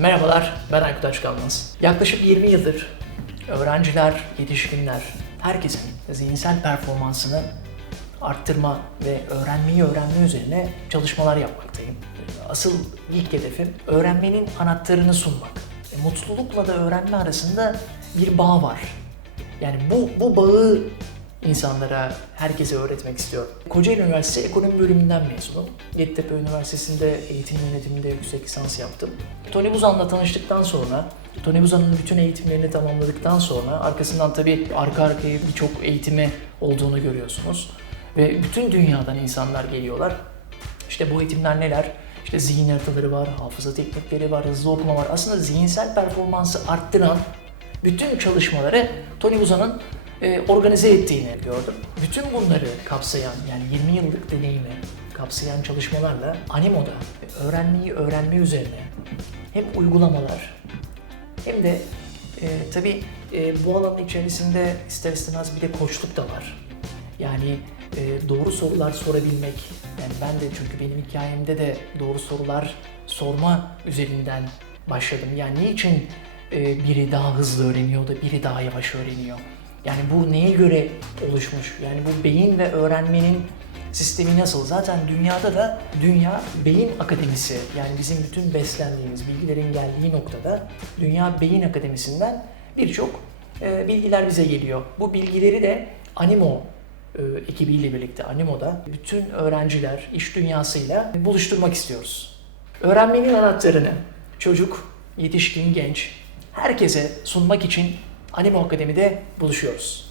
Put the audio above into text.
Merhabalar, ben Aykut Açkalmaz. Yaklaşık 20 yıldır öğrenciler, yetişkinler, herkesin zihinsel performansını arttırma ve öğrenmeyi öğrenme üzerine çalışmalar yapmaktayım. Asıl ilk hedefim öğrenmenin anahtarını sunmak. E, mutlulukla da öğrenme arasında bir bağ var. Yani bu, bu bağı insanlara, herkese öğretmek istiyorum. Kocaeli Üniversitesi Ekonomi Bölümünden mezunum. Yeditepe Üniversitesi'nde eğitim yönetiminde yüksek lisans yaptım. Tony Buzan'la tanıştıktan sonra, Tony Buzan'ın bütün eğitimlerini tamamladıktan sonra arkasından tabii arka arkaya birçok eğitimi olduğunu görüyorsunuz. Ve bütün dünyadan insanlar geliyorlar. İşte bu eğitimler neler? İşte zihin haritaları var, hafıza teknikleri var, hızlı okuma var. Aslında zihinsel performansı arttıran bütün çalışmaları Tony Buzan'ın e, organize ettiğini gördüm. Bütün bunları kapsayan yani 20 yıllık deneyimi kapsayan çalışmalarla Animo'da öğrenmeyi öğrenme üzerine hem uygulamalar hem de e, tabii e, bu alanın içerisinde ister istemez bir de koçluk da var. Yani e, doğru sorular sorabilmek. Yani ben de çünkü benim hikayemde de doğru sorular sorma üzerinden başladım. Yani niçin e, biri daha hızlı öğreniyor da biri daha yavaş öğreniyor? Yani bu neye göre oluşmuş? Yani bu beyin ve öğrenmenin sistemi nasıl? Zaten dünyada da Dünya Beyin Akademisi yani bizim bütün beslendiğimiz bilgilerin geldiği noktada Dünya Beyin Akademisi'nden birçok e, bilgiler bize geliyor. Bu bilgileri de Animo e, ekibiyle birlikte Animo'da bütün öğrenciler iş dünyasıyla buluşturmak istiyoruz. Öğrenmenin anahtarını çocuk, yetişkin, genç herkese sunmak için Animo Akademi'de buluşuyoruz.